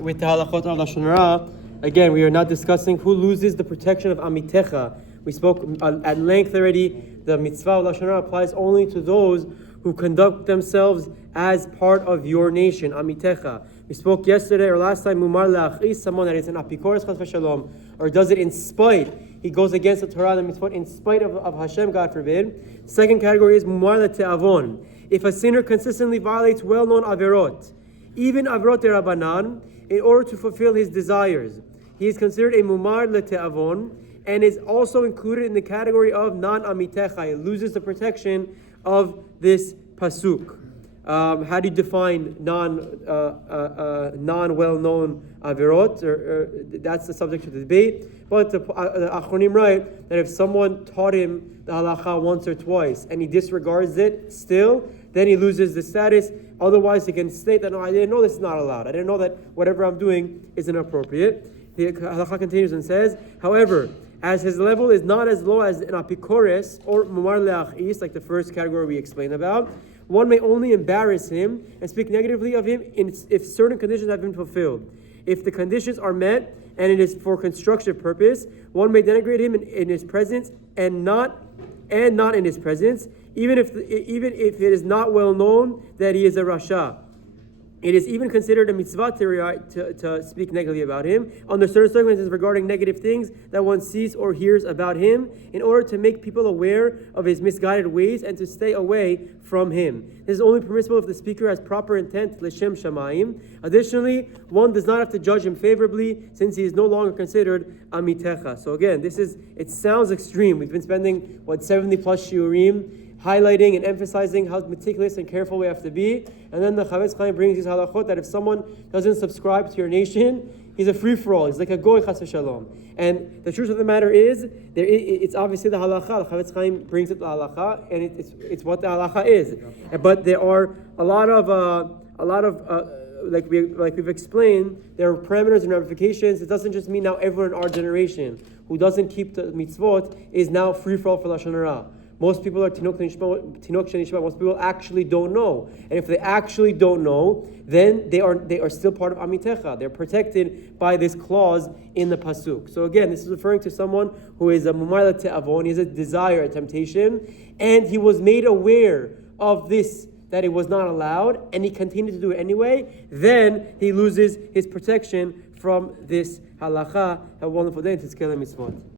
with the Halachot of Lashon Hara. Again, we are now discussing who loses the protection of Amitecha. We spoke at length already. The mitzvah of Lashon Hara applies only to those who conduct themselves as part of your nation, Amitecha. We spoke yesterday or last time, Mumar Le'Teavon, someone that is an apikoros chas v'shalom, or does it in spite. He goes against the Torah and the mitzvot in spite of Hashem, God forbid. Second category is Mumar Le'Teavon. If a sinner consistently violates well-known averot, even averot derabanan, in order to fulfill his desires, he is considered a Mumar Le'Teavon and is also included in the category of non-Amitecha. He loses the protection of this pasuk. How do you define non-well-known averot? That's the subject of the debate. But the Achronim write that if someone taught him the halacha once or twice and he disregards it still, then he loses the status. Otherwise, he can state that, no, I didn't know this is not allowed. I didn't know that whatever I'm doing is inappropriate. The halacha continues and says, however, as his level is not as low as an apikores or Mumar Le'Teavon, like the first category we explained about, one may only embarrass him and speak negatively of him if certain conditions have been fulfilled. If the conditions are met and it is for constructive purpose, one may denigrate him in his presence and not in his presence, even if it is not well known that he is a rasha. It is even considered a mitzvah to speak negatively about him under certain circumstances regarding negative things that one sees or hears about him, in order to make people aware of his misguided ways and to stay away from him. This is only permissible if the speaker has proper intent, l'shem shamayim. Additionally, one does not have to judge him favorably since he is no longer considered amitecha. So again, it sounds extreme. We've been spending 70 plus shiurim highlighting and emphasizing how meticulous and careful we have to be. And then the Chafetz Chaim brings these halachot that if someone doesn't subscribe to your nation, he's a free-for-all. He's like a goy chas v'shalom. And the truth of the matter is, it's obviously the halacha. The Chafetz Chaim brings it the halacha, and it's what the halacha is. But there are a lot of like we've explained, there are parameters and ramifications. It doesn't just mean now everyone in our generation who doesn't keep the mitzvot is now free-for-all for Lashon Hara. Most people are tinok shenishma. Most people actually don't know, and if they actually don't know, then they are still part of Amitecha. They're protected by this clause in the pasuk. So again, this is referring to someone who is a Mumar Le'Teavon. He has a desire, a temptation, and he was made aware of this, that it was not allowed, and he continued to do it anyway. Then he loses his protection from this halacha. Have a wonderful day. Mitzvot.